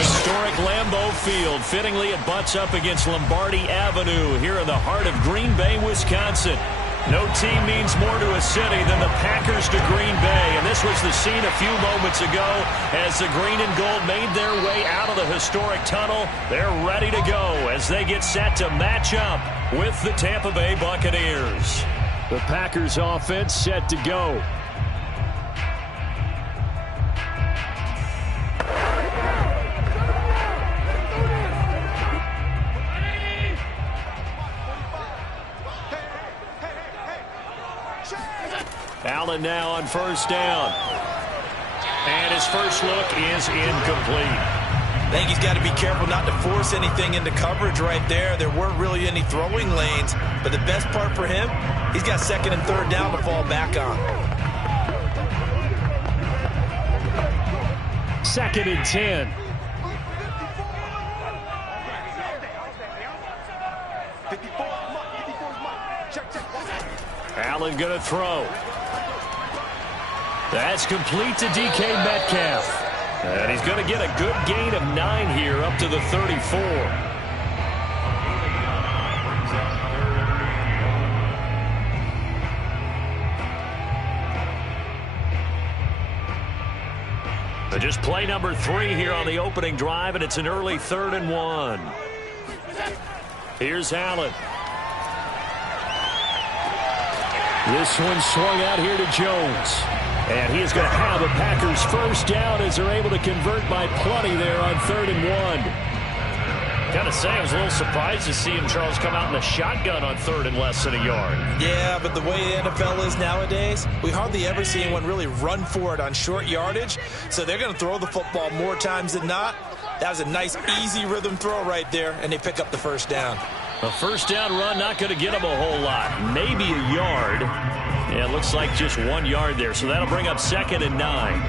Historic Lambeau Field. Fittingly, it butts up against Lombardi Avenue here in the heart of Green Bay, Wisconsin. No team means more to a city than the Packers to Green Bay. And this was the scene a few moments ago as the green and gold made their way out of the historic tunnel. They're ready to go as they get set to match up with the Tampa Bay Buccaneers. The Packers offense set to go. Allen now on first down. And his first look is incomplete. I think he's got to be careful not to force anything into coverage right there. There weren't really any throwing lanes. But the best part for him, he's got second and third down to fall back on. Second and 10. Allen going to throw. That's complete to DK Metcalf. And he's going to get a good gain of 9 here up to the 34. But just play number 3 here on the opening drive, and it's an early 3rd and 1. Here's Allen. This one swung out here to Jones. And he is going to have a Packers first down as they're able to convert by plenty there on 3rd and 1. Got to say, I was a little surprised to see him, Charles, come out in the shotgun on 3rd and less than a yard. Yeah, but the way the NFL is nowadays, we hardly ever see anyone really run for it on short yardage. So they're going to throw the football more times than not. That was a nice, easy rhythm throw right there, and they pick up the first down. A first down run not going to get them a whole lot. Maybe a yard. Yeah, it looks like just 1 yard there. So that'll bring up 2nd and 9.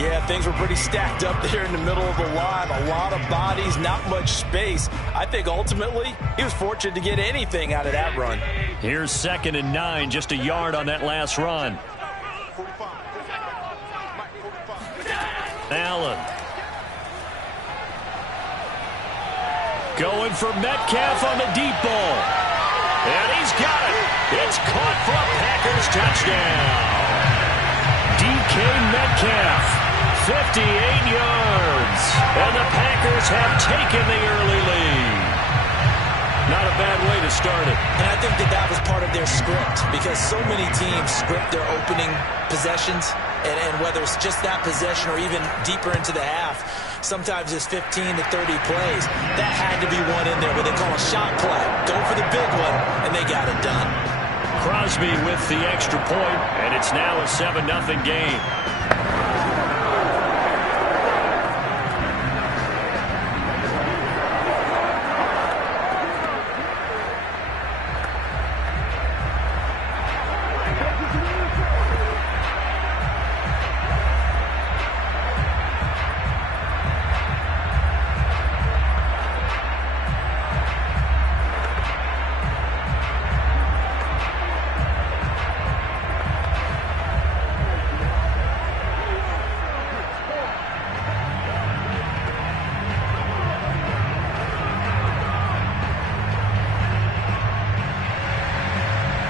Yeah, things were pretty stacked up there in the middle of the line. A lot of bodies, not much space. I think ultimately he was fortunate to get anything out of that run. Here's 2nd and 9, just a yard on that last run. Allen. Going for Metcalf on the deep ball. And he's got it. It's caught for a Packers touchdown. DK Metcalf, 58 yards. And the Packers have taken the early lead. Not a bad way to start it. And I think that was part of their script, because so many teams script their opening possessions, and whether it's just that possession or even deeper into the half, sometimes it's 15 to 30 plays. That had to be one in there where they call a shot play. Go for the big one, and they got it done. Crosby with the extra point, and it's now a 7-0 game.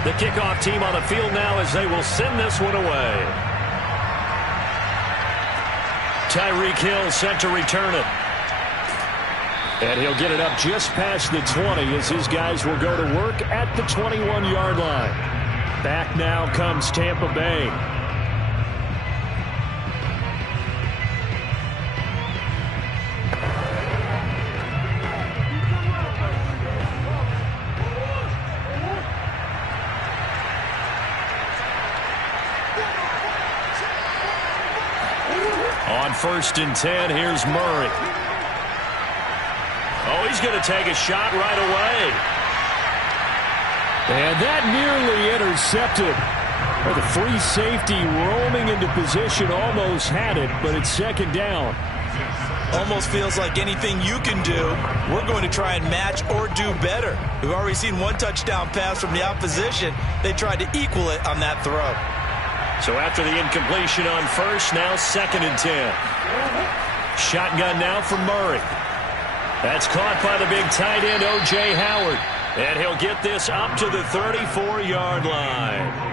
The kickoff team on the field now as they will send this one away. Tyreek Hill set to return it. And he'll get it up just past the 20 as his guys will go to work at the 21-yard line. Back now comes Tampa Bay. On 1st and 10, here's Murray. Oh, he's going to take a shot right away. And that nearly intercepted. Well, the free safety roaming into position almost had it, but it's 2nd down. Almost feels like anything you can do, we're going to try and match or do better. We've already seen one touchdown pass from the opposition. They tried to equal it on that throw. So after the incompletion on 1st, now 2nd and 10. Shotgun now for Murray. That's caught by the big tight end, O.J. Howard. And he'll get this up to the 34-yard line.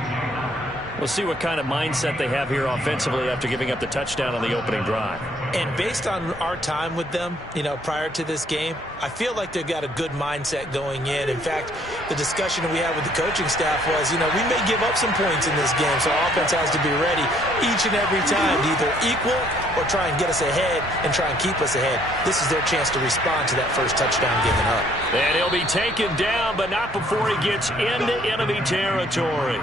We'll see what kind of mindset they have here offensively after giving up the touchdown on the opening drive. And based on our time with them, prior to this game, I feel like they've got a good mindset going in. In fact, the discussion we had with the coaching staff was, we may give up some points in this game, so our offense has to be ready each and every time to either equal or try and get us ahead and try and keep us ahead. This is their chance to respond to that first touchdown given up. And he'll be taken down, but not before he gets into enemy territory.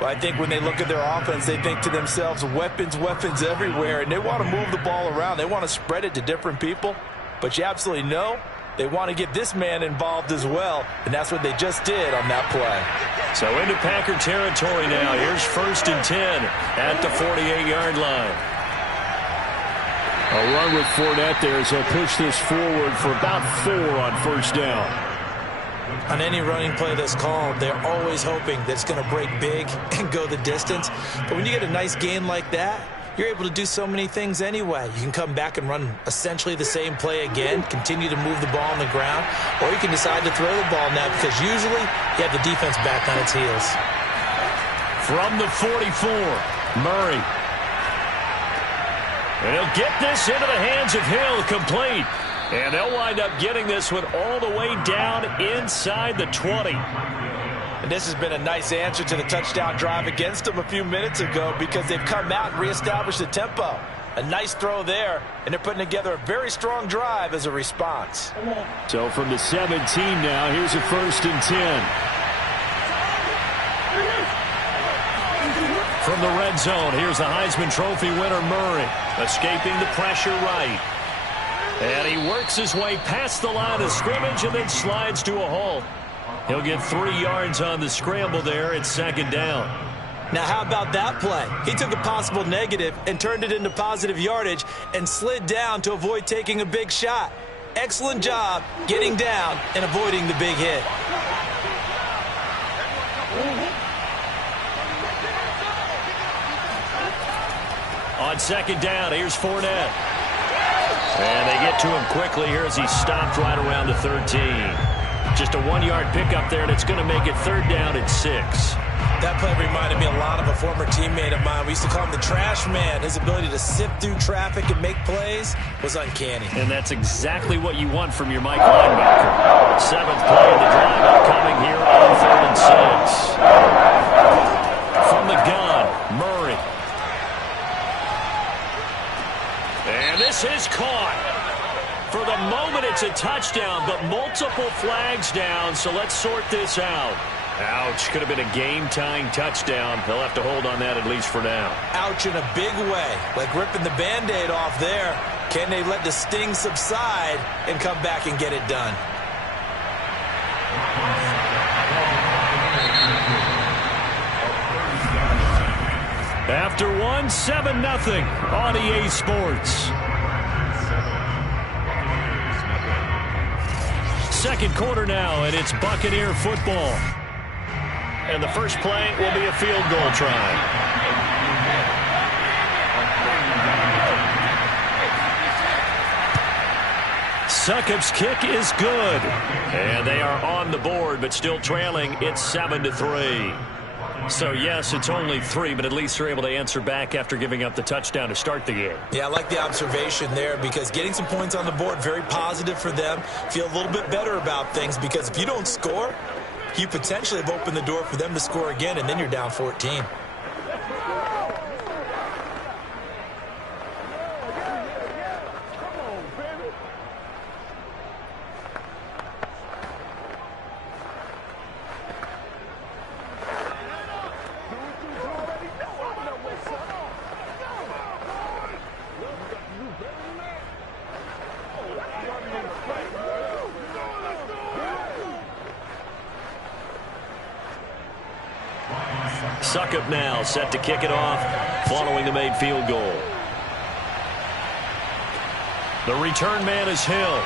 Well, I think when they look at their offense, they think to themselves, weapons everywhere, and they want to move the ball around. They want to spread it to different people, but you absolutely know they want to get this man involved as well, and that's what they just did on that play. So into Packer territory now. Here's 1st and 10 at the 48-yard line. A run with Fournette there as he'll push this forward for about 4 on 1st down. On any running play that's called, they're always hoping that it's going to break big and go the distance. But when you get a nice gain like that, you're able to do so many things anyway. You can come back and run essentially the same play again, continue to move the ball on the ground, or you can decide to throw the ball now because usually you have the defense back on its heels. From the 44, Murray. And he'll get this into the hands of Hill, complete. And they'll wind up getting this one all the way down inside the 20. And this has been a nice answer to the touchdown drive against them a few minutes ago because they've come out and reestablished the tempo. A nice throw there, and they're putting together a very strong drive as a response. So from the 17 now, here's a 1st and 10. From the red zone, here's the Heisman Trophy winner, Murray, escaping the pressure right. And he works his way past the line of scrimmage and then slides to a halt. He'll get 3 yards on the scramble there. It's 2nd down. Now, how about that play? He took a possible negative and turned it into positive yardage and slid down to avoid taking a big shot. Excellent job getting down and avoiding the big hit. On 2nd down, here's Fournette. And they get to him quickly here as he stopped right around the 13. Just a 1-yard pickup there, and it's going to make it 3rd down and 6. That play reminded me a lot of a former teammate of mine. We used to call him the trash man. His ability to sift through traffic and make plays was uncanny. And that's exactly what you want from your Mike linebacker. 7th play of the drive upcoming here on 3rd and 6. From the gun, Murray. And this is caught. For the moment, it's a touchdown, but multiple flags down, so let's sort this out. Ouch. Could have been a game-tying touchdown. They'll have to hold on that at least for now. Ouch in a big way. Like ripping the Band-Aid off there. Can they let the sting subside and come back and get it done? After one, 7-0 on EA Sports. Second quarter now, and it's Buccaneer football. And the first play will be a field goal try. Succop's kick is good. And they are on the board, but still trailing. It's 7-3. So, yes, it's only 3, but at least they're able to answer back after giving up the touchdown to start the game. Yeah, I like the observation there because getting some points on the board, very positive for them. Feel a little bit better about things because if you don't score, you potentially have opened the door for them to score again, and then you're down 14. Succop now set to kick it off following the made field goal. The return man is Hill.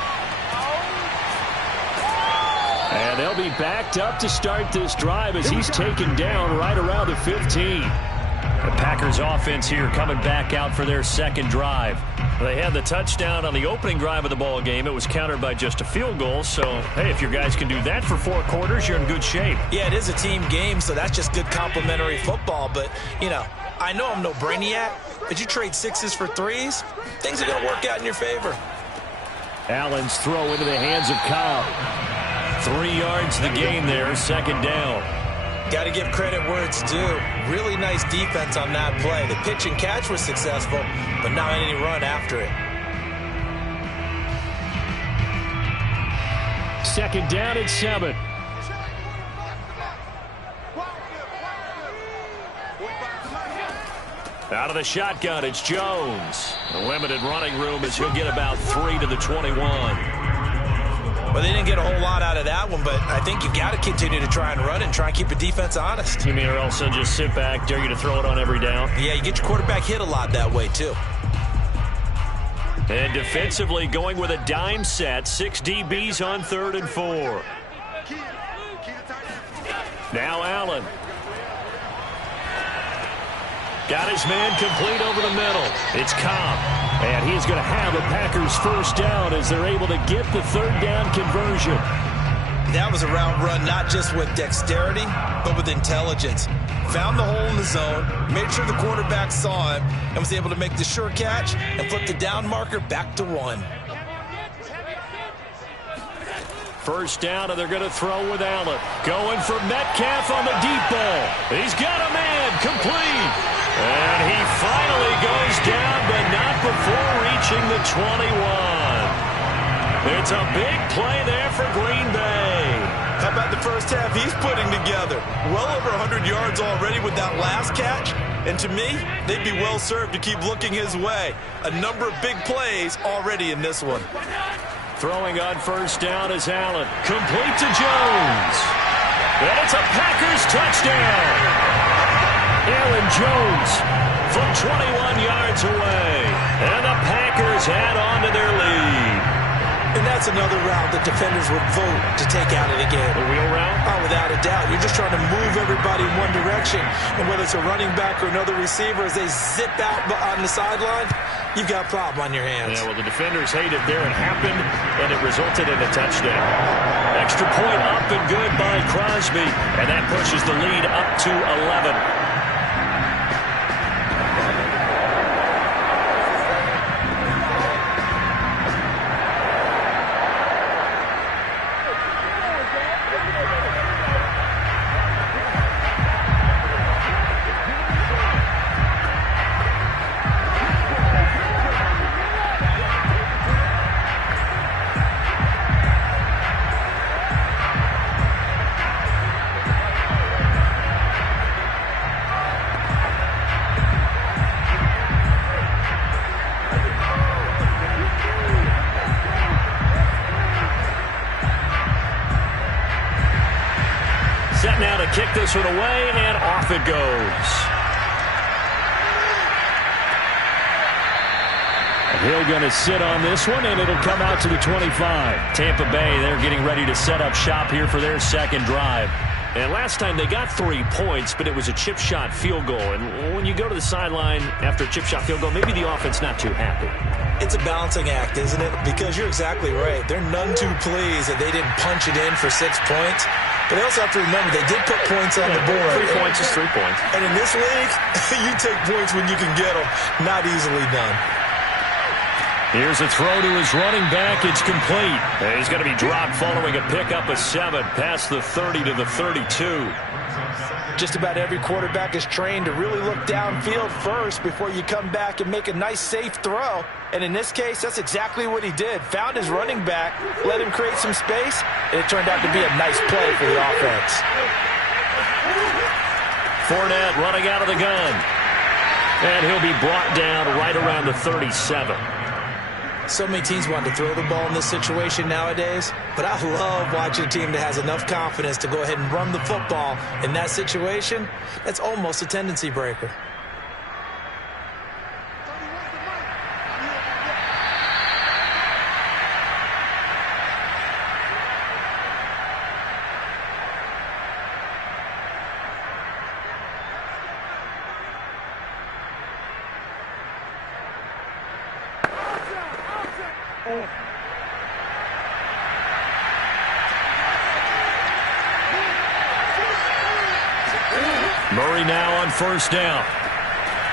And they'll be backed up to start this drive as he's taken down right around the 15. The Packers offense here coming back out for their second drive. They had the touchdown on the opening drive of the ball game. It was countered by just a field goal. So, hey, if your guys can do that for 4 quarters, you're in good shape. Yeah, it is a team game, so that's just good complimentary football. But, you know, I know I'm no brainiac, but you trade 6s for 3s, things are going to work out in your favor. Allen's throw into the hands of Cobb. 3 yards the gain there, second down. Got to give credit where it's due. Really nice defense on that play. The pitch and catch was successful, but not any run after it. Second down at 7. Out of the shotgun, it's Jones. The limited running room as he'll get about 3 to the 21. Well, they didn't get a whole lot out of that one, but I think you got to continue to try and run and try and keep the defense honest. You mean or else they'll just sit back, dare you to throw it on every down? Yeah, you get your quarterback hit a lot that way, too. And defensively going with a dime set, 6 DBs on 3rd and 4. Now Allen. Got his man complete over the middle. It's Cobb. And he's going to have a Packers first down as they're able to get the 3rd down conversion. That was a route run not just with dexterity, but with intelligence. Found the hole in the zone, made sure the quarterback saw him, and was able to make the sure catch and flip the down marker back to 1. First down, and they're going to throw with Allen. Going for Metcalf on the deep ball. He's got a man complete. And he finally goes down, but not before reaching the 21. It's a big play there for Green Bay. How about the first half he's putting together? Well over 100 yards already with that last catch. And to me, they'd be well served to keep looking his way. A number of big plays already in this one. Throwing on first down is Allen. Complete to Jones. And it's a Packers touchdown. Aaron Jones from 21 yards away. And the Packers add on to their lead. And that's another route that defenders would vote to take out of the game. The wheel route? Oh, without a doubt. You're just trying to move everybody in one direction. And whether it's a running back or another receiver, as they zip out on the sideline, you've got a problem on your hands. Yeah, well, the defenders hate it there. It happened, and it resulted in a touchdown. Extra point up and good by Crosby. And that pushes the lead up to 11. kick this one away, and off it goes. Hill going to sit on this one, and it'll come out to the 25. Tampa Bay, they're getting ready to set up shop here for their second drive. And last time they got 3 points, but it was a chip shot field goal. And when you go to the sideline after a chip shot field goal, maybe the offense not too happy. It's a balancing act, isn't it? Because you're exactly right. They're none too pleased that they didn't punch it in for 6 points. But they also have to remember they did put points on the board. 3 points is 3 points. And in this league, you take points when you can get them. Not easily done. Here's a throw to his running back. It's complete. And he's going to be dropped following a pickup of 7 past the 30 to the 32. Just about every quarterback is trained to really look downfield first before you come back and make a nice, safe throw. And in this case, that's exactly what he did. Found his running back, let him create some space, and it turned out to be a nice play for the offense. Fournette running out of the gun. And he'll be brought down right around the 37. So many teams want to throw the ball in this situation nowadays, but I love watching a team that has enough confidence to go ahead and run the football in that situation. That's almost a tendency breaker. Murray now on first down.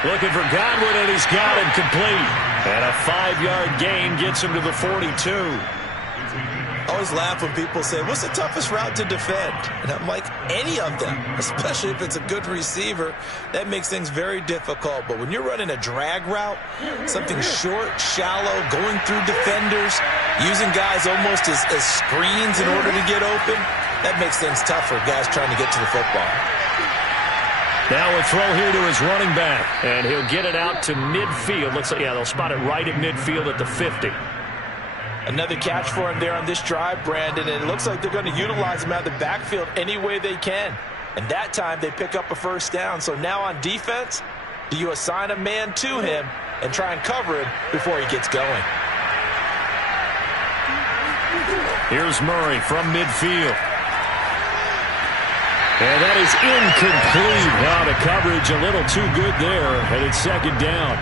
Looking for Godwin, and he's got him complete. And a 5-yard gain gets him to the 42. I always laugh when people say, what's the toughest route to defend? And I'm like, any of them, especially if it's a good receiver. That makes things very difficult. But when you're running a drag route, something short, shallow, going through defenders, using guys almost as screens in order to get open, that makes things tough for guys trying to get to the football. Now a throw here to his running back, and he'll get it out to midfield. Looks like, yeah, they'll spot it right at midfield at the 50. Another catch for him there on this drive, Brandon, and it looks like they're going to utilize him out of the backfield any way they can. And that time they pick up a first down. So now on defense, do you assign a man to him and try and cover him before he gets going? Here's Murray from midfield. And that is incomplete. Now the coverage a little too good there, and it's second down.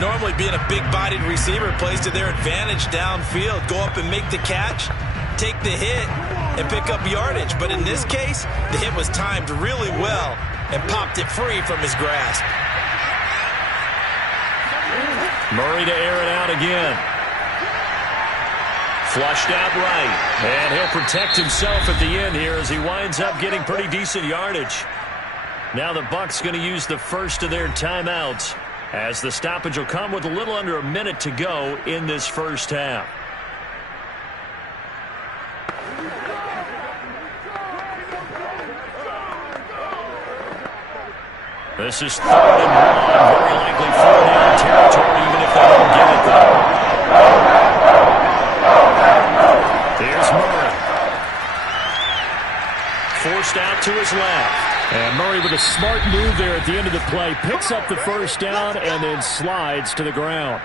Normally being a big-bodied receiver plays to their advantage downfield. Go up and make the catch, take the hit, and pick up yardage. But in this case, the hit was timed really well and popped it free from his grasp. Murray to air it out again. Flushed out right, and he'll protect himself at the end here as he winds up getting pretty decent yardage. Now the Bucs going to use the first of their timeouts as the stoppage will come with a little under a minute to go in this first half. This is 3rd and 1, very likely 4-down territory even if they don't get it there. Here's Murray. Forced out to his left. And Murray with a smart move there at the end of the play. Picks up the first down and then slides to the ground.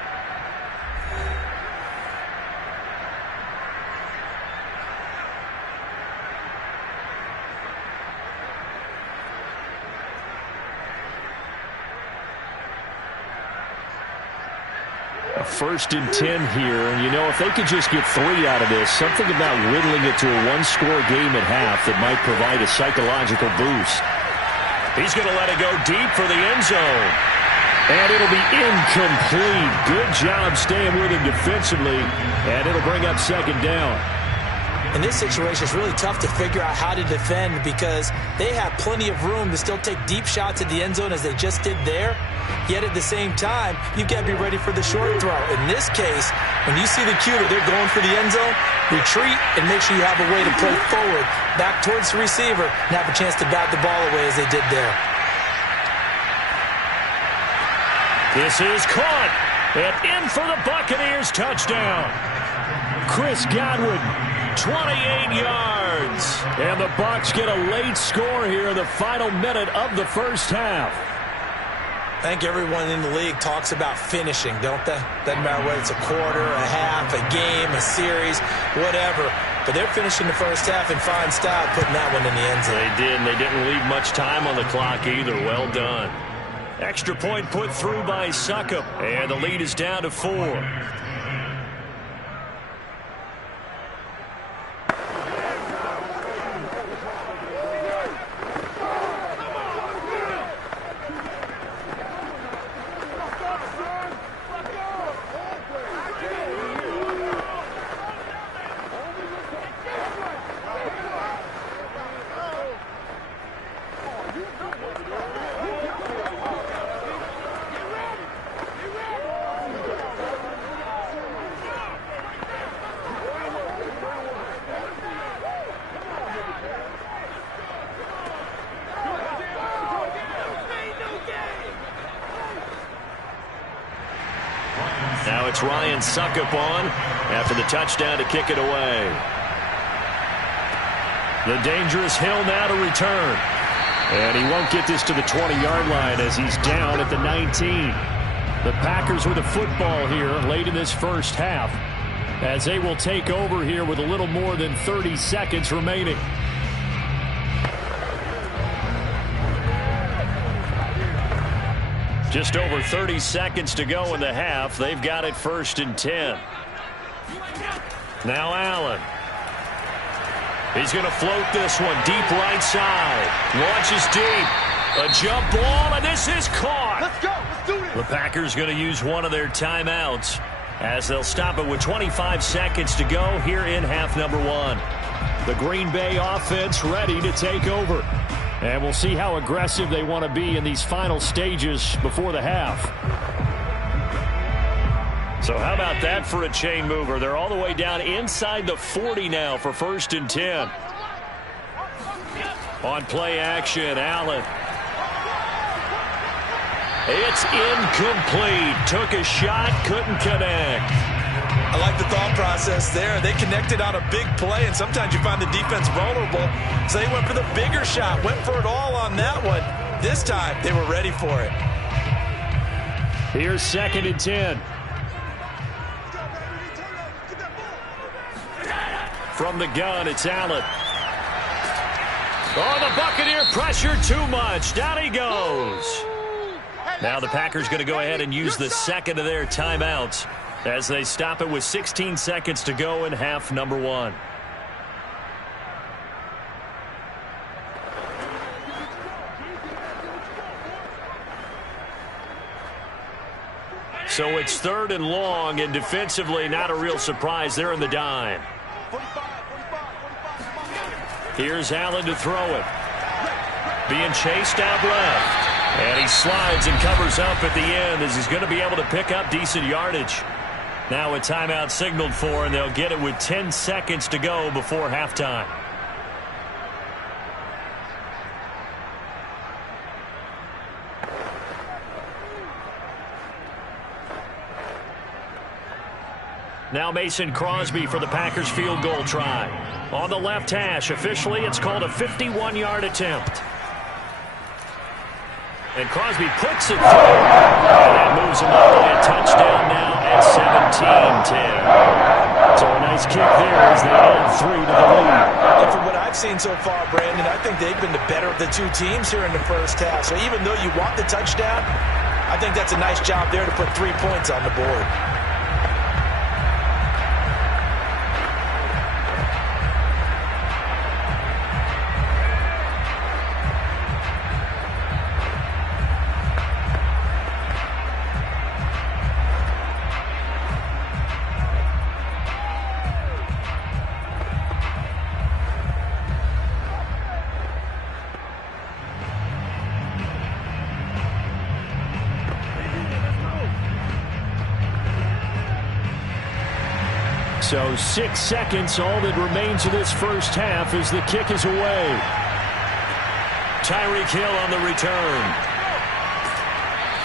A 1st and 10 here, and you know, if they could just get 3 out of this, something about whittling it to a 1-score game at half that might provide a psychological boost. He's going to let it go deep for the end zone. And it'll be incomplete. Good job staying with him defensively, and it'll bring up second down. In this situation, it's really tough to figure out how to defend because they have plenty of room to still take deep shots at the end zone as they just did there. Yet at the same time, you've got to be ready for the short throw. In this case, when you see the cue that they're going for the end zone, retreat and make sure you have a way to play forward, back towards the receiver, and have a chance to bat the ball away as they did there. This is caught. And in for the Buccaneers touchdown. Chris Godwin 28 yards. And the Bucs get a late score here in the final minute of the first half. I think everyone in the league talks about finishing, don't they? Doesn't matter whether it's a quarter, a half, a game, a series, whatever. But they're finishing the first half in fine style, putting that one in the end zone. They did, and they didn't leave much time on the clock either. Well done. Extra point put through by Succop, and the lead is down to 4. Now it's Ryan Succop on after the touchdown to kick it away. The dangerous Hill now to return. And he won't get this to the 20-yard line as he's down at the 19. The Packers with a football here late in this first half as they will take over here with a little more than 30 seconds remaining. Just over 30 seconds to go in the half. They've got it 1st and 10. Now Allen. He's going to float this one deep right side. Launches deep. A jump ball, and this is caught. Let's go. Let's do this. The Packers going to use one of their timeouts as they'll stop it with 25 seconds to go here in half number 1. The Green Bay offense ready to take over. And we'll see how aggressive they want to be in these final stages before the half. So how about that for a chain mover? They're all the way down inside the 40 now for 1st and 10. On play action, Allen. It's incomplete. Took a shot, couldn't connect. I like the thought process there. They connected on a big play, and sometimes you find the defense vulnerable. So they went for the bigger shot, went for it all on that one. This time, they were ready for it. Here's 2nd and 10. From the gun, it's Allen. Oh, the Buccaneer pressure too much. Down he goes. Now the Packers going to go ahead and use the second of their timeouts as they stop it with 16 seconds to go in half number 1. So it's 3rd and long, and defensively not a real surprise. They're in the dime. Here's Allen to throw it. Being chased out left. And he slides and covers up at the end as he's going to be able to pick up decent yardage. Now a timeout signaled for, and they'll get it with 10 seconds to go before halftime. Now Mason Crosby for the Packers field goal try. On the left hash, officially it's called a 51-yard attempt. And Crosby puts it through. And that moves him up by a touchdown now at 17-10. So a nice kick there as they add 3 to the lead. And from what I've seen so far, Brandon, I think they've been the better of the two teams here in the first half. So even though you want the touchdown, I think that's a nice job there to put 3 points on the board. So 6 seconds, all that remains of this first half as the kick is away. Tyreek Hill on the return.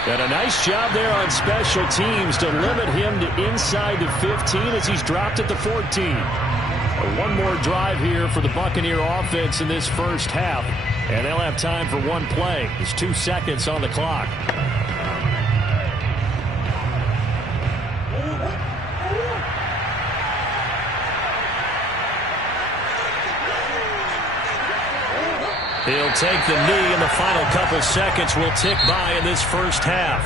And a nice job there on special teams to limit him to inside the 15 as he's dropped at the 14. One more drive here for the Buccaneer offense in this first half. And they'll have time for one play. There's 2 seconds on the clock. He'll take the knee, and the final couple seconds will tick by in this first half.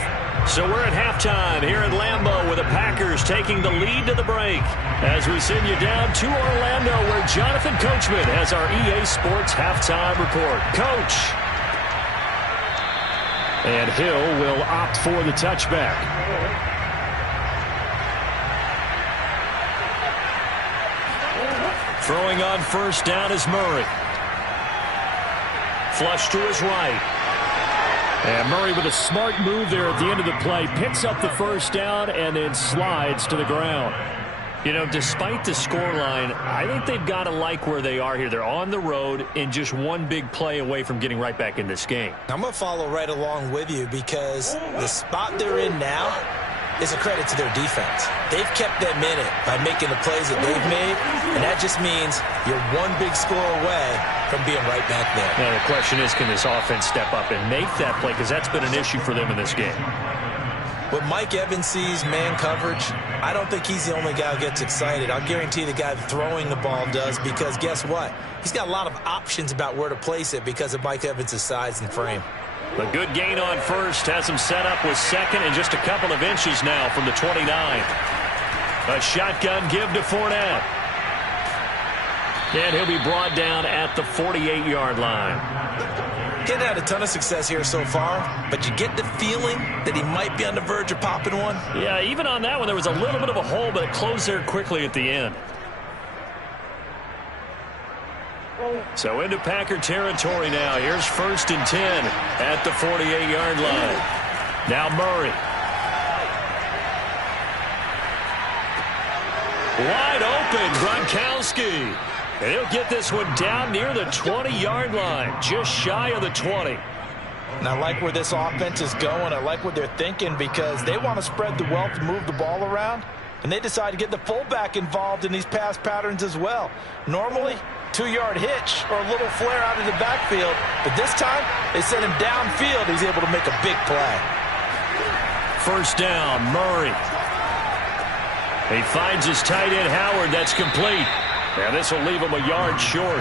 So we're at halftime here at Lambeau with the Packers taking the lead to the break. As we send you down to Orlando where Jonathan Coachman has our EA Sports halftime report. Coach. And Hill will opt for the touchback. Throwing on first down is Murray. Flush to his right. And Murray with a smart move there at the end of the play. Picks up the first down and then slides to the ground. You know, despite the scoreline, I think they've got to like where they are here. They're on the road and just one big play away from getting right back in this game. I'm going to follow right along with you because the spot they're in now is a credit to their defense. They've kept them in it by making the plays that they've made, and that just means you're one big score away from being right back there. Now the question is, can this offense step up and make that play? Because that's been an issue for them in this game. When Mike Evans sees man coverage, I don't think he's the only guy who gets excited. I'll guarantee the guy throwing the ball does, because guess what? He's got a lot of options about where to place it because of Mike Evans' size and frame. A good gain on first has him set up with second and just a couple of inches now from the 29. A shotgun give to Fournette. And he'll be brought down at the 48-yard line. Getting had a ton of success here so far, but you get the feeling that he might be on the verge of popping one. Yeah, even on that one, there was a little bit of a hole, but it closed there quickly at the end. So into Packer territory now. Here's 1st and 10 at the 48-yard line. Now Murray. Wide open, Gronkowski. And he'll get this one down near the 20-yard line, just shy of the 20. And I like where this offense is going. I like what they're thinking because they want to spread the wealth and move the ball around. And they decide to get the fullback involved in these pass patterns as well. Normally, 2-yard hitch or a little flare out of the backfield. But this time, they send him downfield. He's able to make a big play. First down, Murray. He finds his tight end, Howard. That's complete. Now this will leave him a yard short.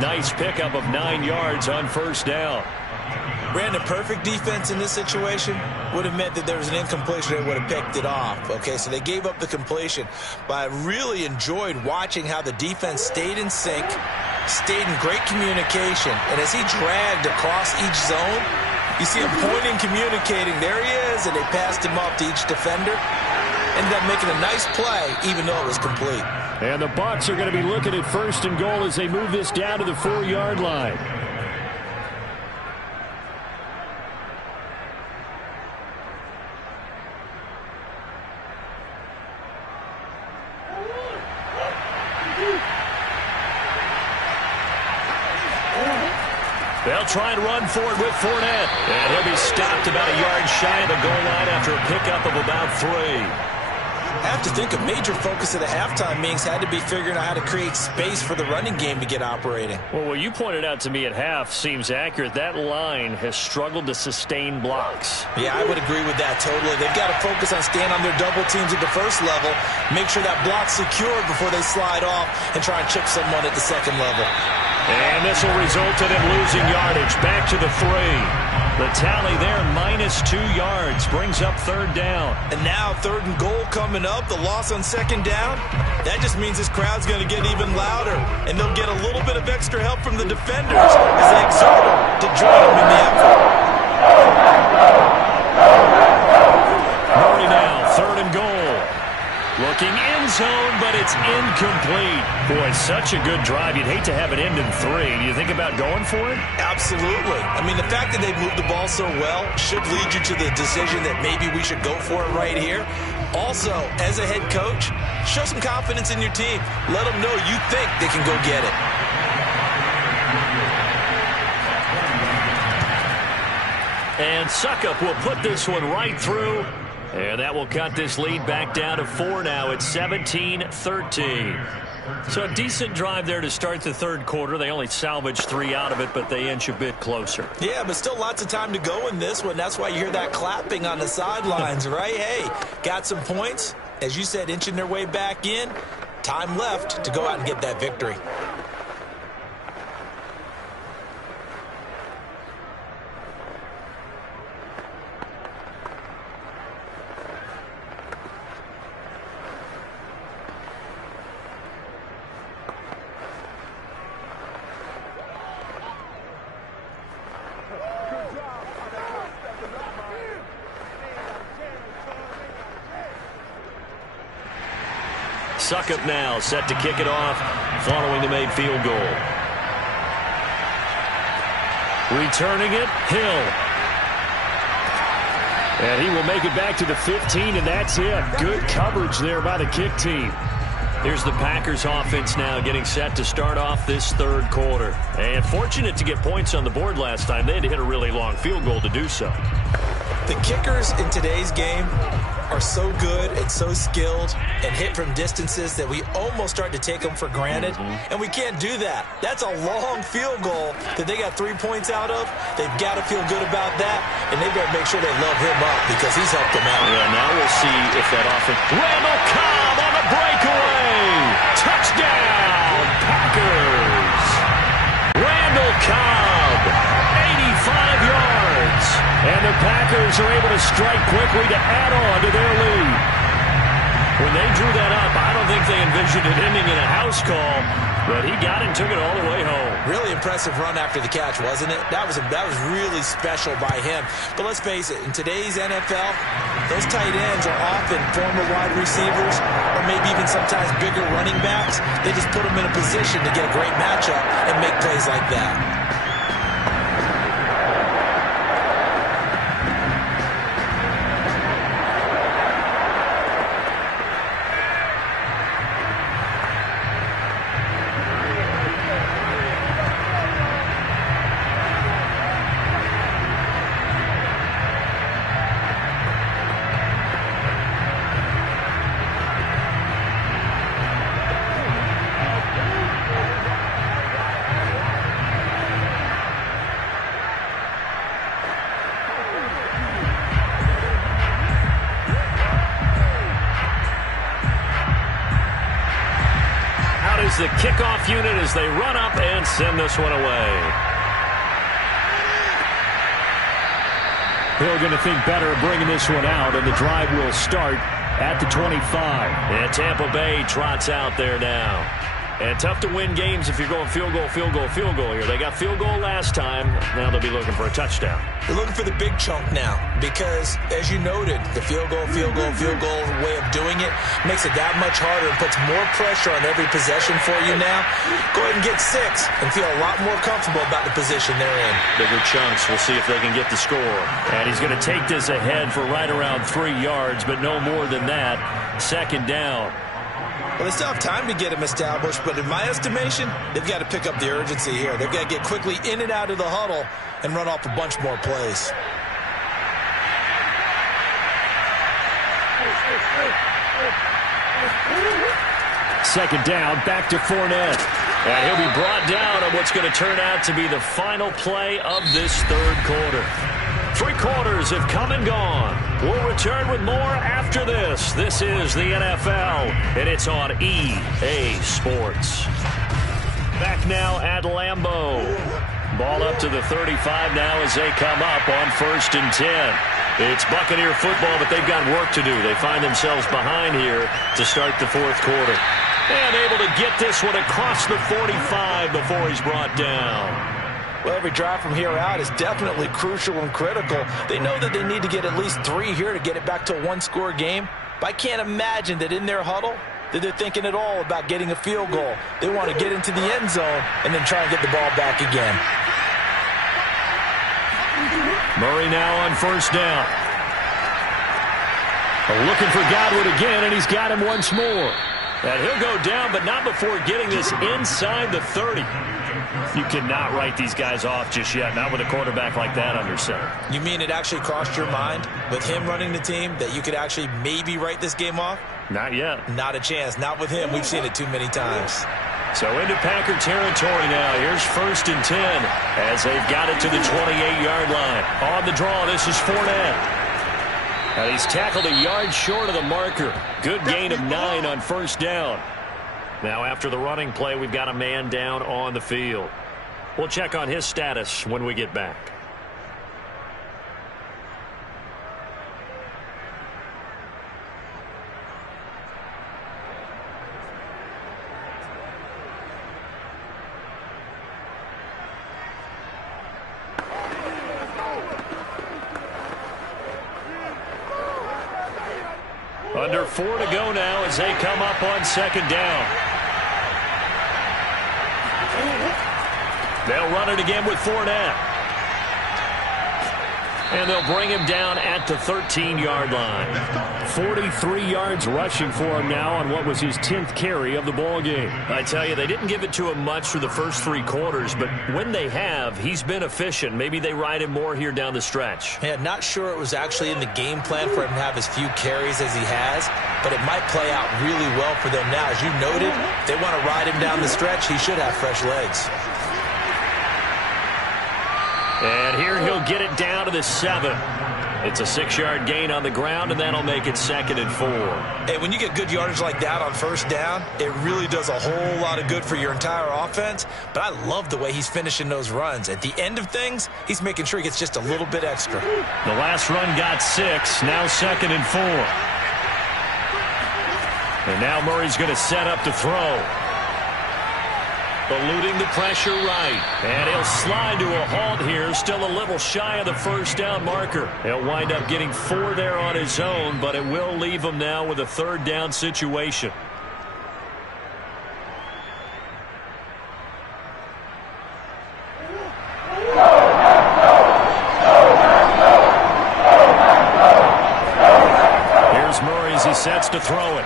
Nice pickup of 9 yards on first down. Brandon, perfect defense in this situation would have meant that there was an incompletion. They would have picked it off. Okay, so they gave up the completion. But I really enjoyed watching how the defense stayed in sync, stayed in great communication. And as he dragged across each zone, you see him pointing, communicating. There he is, and they passed him off to each defender. Ended up making a nice play, even though it was complete. And the Bucs are going to be looking at 1st and goal as they move this down to the 4-yard line. They'll try and run for it with Fournette. And he'll be stopped about a yard shy of the goal line after a pickup of about 3. I have to think a major focus of the halftime meetings had to be figuring out how to create space for the running game to get operating. Well, what you pointed out to me at half seems accurate. That line has struggled to sustain blocks. Yeah, I would agree with that totally. They've got to focus on staying on their double teams at the first level, make sure that block's secured before they slide off and try and chip someone at the second level. And this will result in them losing yardage. Back to the 3. The tally there, -2 yards, brings up 3rd down. And now 3rd and goal coming up, the loss on 2nd down. That just means this crowd's going to get even louder. And they'll get a little bit of extra help from the defenders as they exhort them to join them in the effort. Murray now, 3rd and goal. Looking end zone, but it's incomplete. Boy, such a good drive. You'd hate to have it end in 3. Do you think about going for it? Absolutely. I mean, the fact that they've moved the ball so well should lead you to the decision that maybe we should go for it right here. Also, as a head coach, show some confidence in your team. Let them know you think they can go get it. And Suckup will put this one right through. And that will cut this lead back down to 4 now. It's 17-13. So a decent drive there to start the third quarter. They only salvaged 3 out of it, but they inch a bit closer. Yeah, but still lots of time to go in this one. That's why you hear that clapping on the sidelines, right? Hey, got some points. As you said, inching their way back in. Time left to go out and get that victory. Succop now set to kick it off following the made field goal. Returning it, Hill. And he will make it back to the 15, and that's it. Good coverage there by the kick team. Here's the Packers offense now getting set to start off this third quarter. And fortunate to get points on the board last time. They had to hit a really long field goal to do so. The kickers in today's game are so good and so skilled and hit from distances that we almost start to take them for granted. And we can't do that. That's a long field goal that they got 3 points out of. They've got to feel good about that, and they better make sure they love him up because he's helped them out. Yeah, now we'll see if that offense... Randall Cobb on the breakaway! Touchdown, Packers! Randall Cobb, 85 yards. And the Packers are able to strike quickly to add on to their lead. When they drew that up, I don't think they envisioned it ending in a house call, but he got it and took it all the way home. Really impressive run after the catch, wasn't it? That was really special by him. But let's face it, in today's NFL, those tight ends are often former wide receivers or maybe even sometimes bigger running backs. They just put them in a position to get a great matchup and make plays like that. The kickoff unit as they run up and send this one away. Hill going to think better of bringing this one out, and the drive will start at the 25. And Tampa Bay trots out there now. And tough to win games if you're going field goal, field goal, field goal here. They got field goal last time. Now they'll be looking for a touchdown. They're looking for the big chunk now because, as you noted, the field goal way of doing it makes it that much harder and puts more pressure on every possession for you now. Go ahead and get 6 and feel a lot more comfortable about the position they're in. Bigger chunks. We'll see if they can get the score. And he's going to take this ahead for right around 3 yards, but no more than that. Second down. Well, they still have time to get him established, but in my estimation, they've got to pick up the urgency here. They've got to get quickly in and out of the huddle and run off a bunch more plays. Second down, back to Fournette. And he'll be brought down on what's going to turn out to be the final play of this third quarter. 3 quarters have come and gone. We'll return with more after this. This is the NFL, and it's on EA Sports. Back now at Lambeau. Ball up to the 35 now as they come up on 1st and 10. It's Buccaneer football, but they've got work to do. They find themselves behind here to start the 4th quarter. And able to get this one across the 45 before he's brought down. Well, every drive from here out is definitely crucial and critical. They know that they need to get at least 3 here to get it back to a 1-score game. But I can't imagine that in their huddle that they're thinking at all about getting a field goal. They want to get into the end zone and then try and get the ball back again. Murray now on 1st down. Looking for Godwin again, and he's got him once more. And he'll go down, but not before getting this inside the 30. You cannot write these guys off just yet, not with a quarterback like that under center. You mean it actually crossed your mind with him running the team that you could actually maybe write this game off? Not yet. Not a chance. Not with him. We've seen it too many times. So into Packer territory now. Here's 1st and 10 as they've got it to the 28-yard line. On the draw, this is Fournette. And he's tackled a yard short of the marker. Good gain of 9 on 1st down. Now after the running play, we've got a man down on the field. We'll check on his status when we get back. Under 4 to go now as they come up on 2nd down. They'll run it again with Fournette. And they'll bring him down at the 13-yard line. 43 yards rushing for him now on what was his 10th carry of the ball game. I tell you, they didn't give it to him much for the first 3 quarters, but when they have, he's been efficient. Maybe they ride him more here down the stretch. Yeah, not sure it was actually in the game plan for him to have as few carries as he has, but it might play out really well for them now. As you noted, if they want to ride him down the stretch, he should have fresh legs. And here he'll get it down to the 7. It's a 6-yard gain on the ground, and that'll make it 2nd and 4. Hey, when you get good yardage like that on 1st down, it really does a whole lot of good for your entire offense. But I love the way he's finishing those runs. At the end of things, he's making sure he gets just a little bit extra. The last run got 6, now 2nd and 4. And now Murray's going to set up to throw. Eluding the pressure right. And he'll slide to a halt here. Still a little shy of the 1st down marker. He'll wind up getting 4 there on his own, but it will leave him now with a 3rd down situation. Here's Murray as he sets to throw it.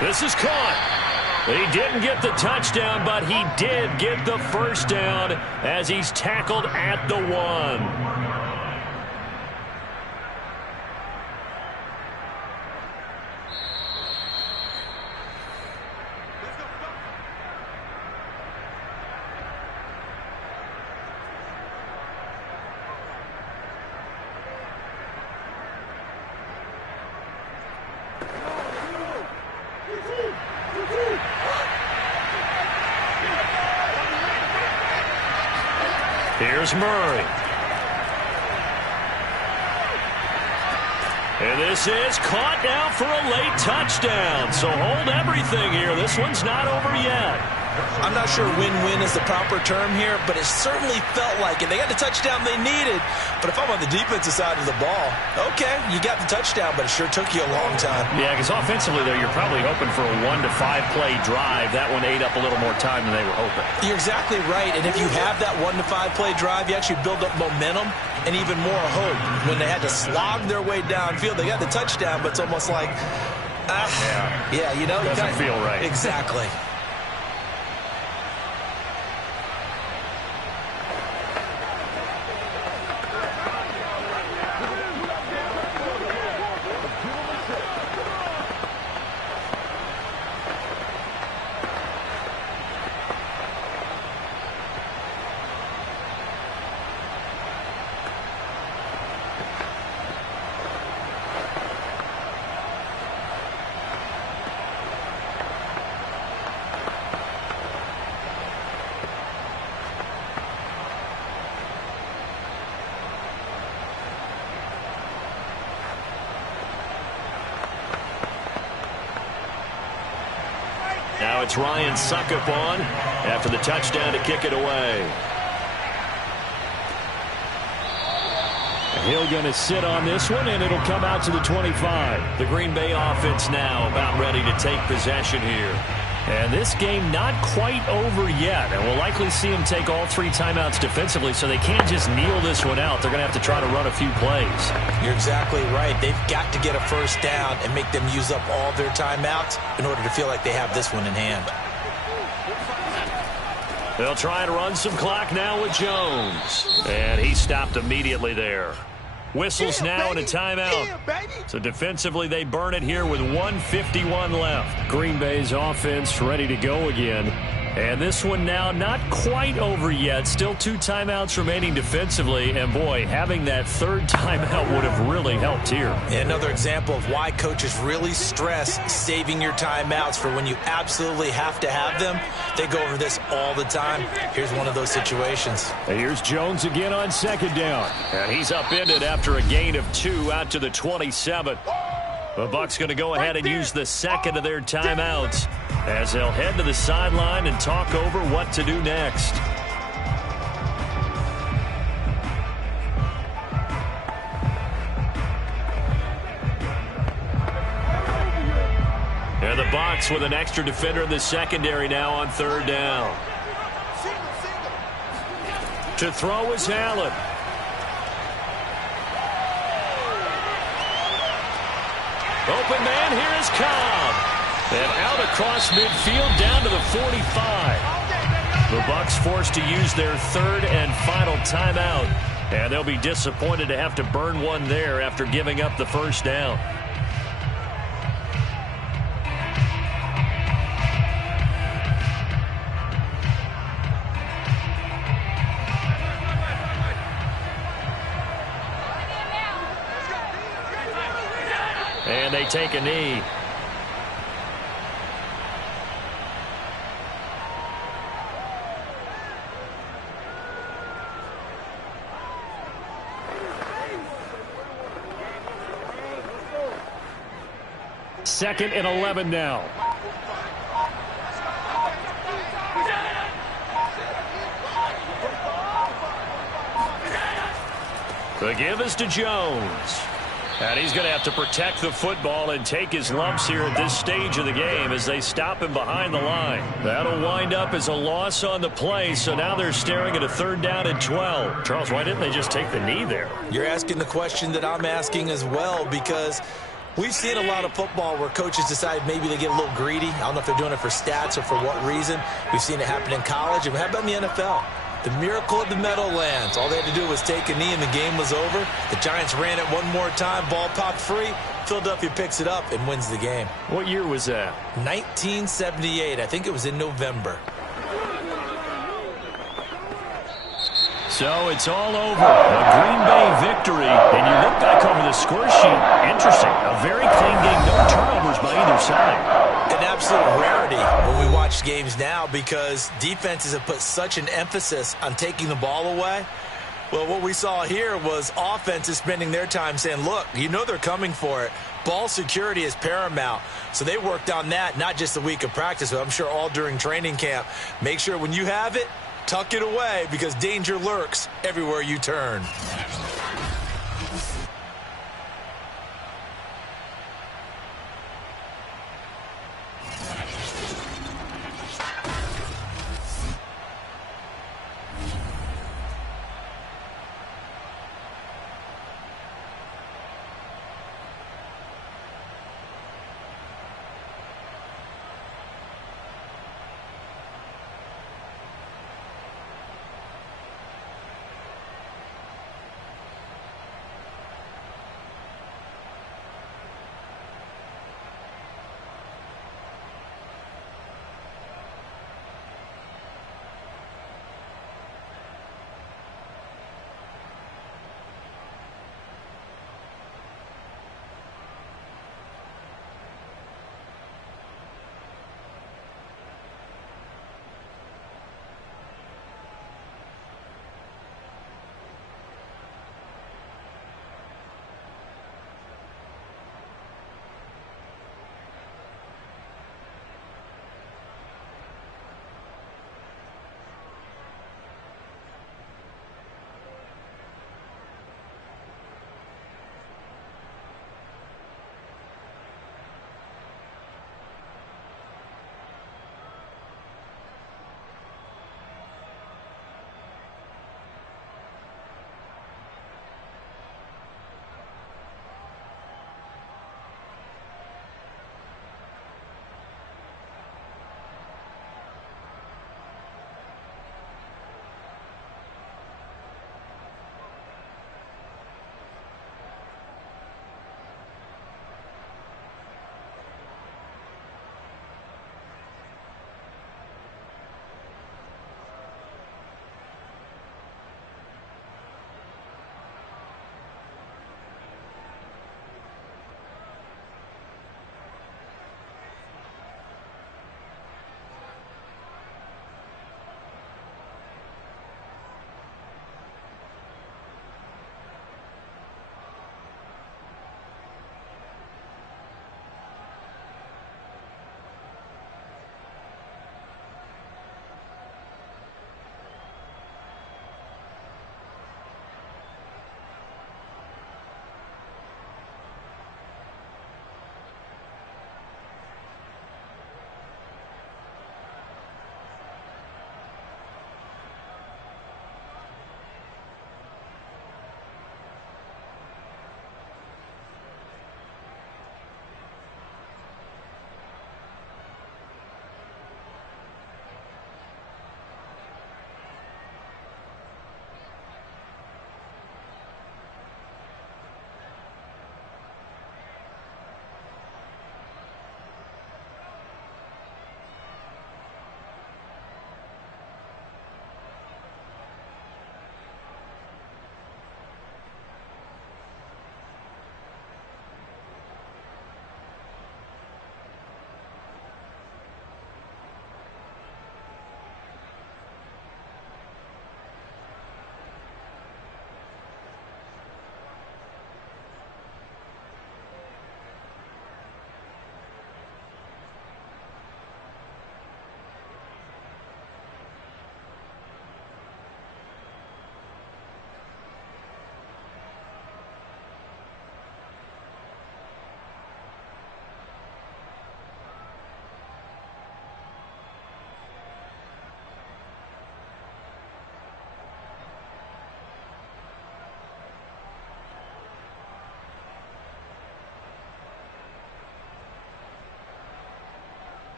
This is caught. He didn't get the touchdown, but he did get the 1st down as he's tackled at the 1. Here's Murray. And this is caught now for a late touchdown. So hold everything here. This one's not over yet. I'm not sure win-win is the proper term here, but it certainly felt like it. They got the touchdown they needed. But if I'm on the defensive side of the ball, okay, you got the touchdown, but it sure took you a long time. Yeah, because offensively, though, you're probably hoping for a 1 to 5 play drive. That one ate up a little more time than they were hoping. You're exactly right. And if you have that 1 to 5 play drive, you actually build up momentum and even more hope. When they had to slog their way downfield, they got the touchdown, but it's almost like, yeah, you know. Doesn't feel right. Exactly. Now it's Ryan Succop on after the touchdown to kick it away. He'll going to sit on this one, and it'll come out to the 25. The Green Bay offense now about ready to take possession here. And this game not quite over yet. And we'll likely see them take all 3 timeouts defensively, so they can't just kneel this one out. They're going to have to try to run a few plays. You're exactly right. They've got to get a first down and make them use up all their timeouts in order to feel like they have this one in hand. They'll try and run some clock now with Jones. And he stopped immediately there. Whistles now and a timeout. So defensively they burn it here with 1:51 left. Green Bay's offense ready to go again. And this one now not quite over yet. Still 2 timeouts remaining defensively. And, boy, having that 3rd timeout would have really helped here. And another example of why coaches really stress saving your timeouts for when you absolutely have to have them. They go over this all the time. Here's one of those situations. And here's Jones again on 2nd down. And he's upended after a gain of 2 out to the 27. The Bucs going to go ahead and use the 2nd of their timeouts as they'll head to the sideline and talk over what to do next. And the Bucs with an extra defender in the secondary now on 3rd down. To throw is Allen. Open man, here is Cobb. And out across midfield down to the 45. The Bucs forced to use their 3rd and final timeout. And they'll be disappointed to have to burn one there after giving up the first down. And they take a knee. Second and 11 now. The give is to Jones. And he's going to have to protect the football and take his lumps here at this stage of the game as they stop him behind the line. That'll wind up as a loss on the play, so now they're staring at a 3rd down and 12. Charles, why didn't they just take the knee there? You're asking the question that I'm asking as well, because we've seen a lot of football where coaches decide maybe they get a little greedy. I don't know if they're doing it for stats or for what reason. We've seen it happen in college. And how about in the NFL? The miracle of the Meadowlands. All they had to do was take a knee and the game was over. The Giants ran it one more time. Ball popped free. Philadelphia picks it up and wins the game. What year was that? 1978. I think it was in November. So it's all over. A Green Bay victory. And you look back over the score sheet. Interesting. A very clean game. No turnovers by either side. An absolute rarity when we watch games now because defenses have put such an emphasis on taking the ball away. Well, what we saw here was offenses spending their time saying, look, you know they're coming for it. Ball security is paramount. So they worked on that, not just a week of practice, but I'm sure all during training camp. Make sure when you have it, tuck it away because danger lurks everywhere you turn.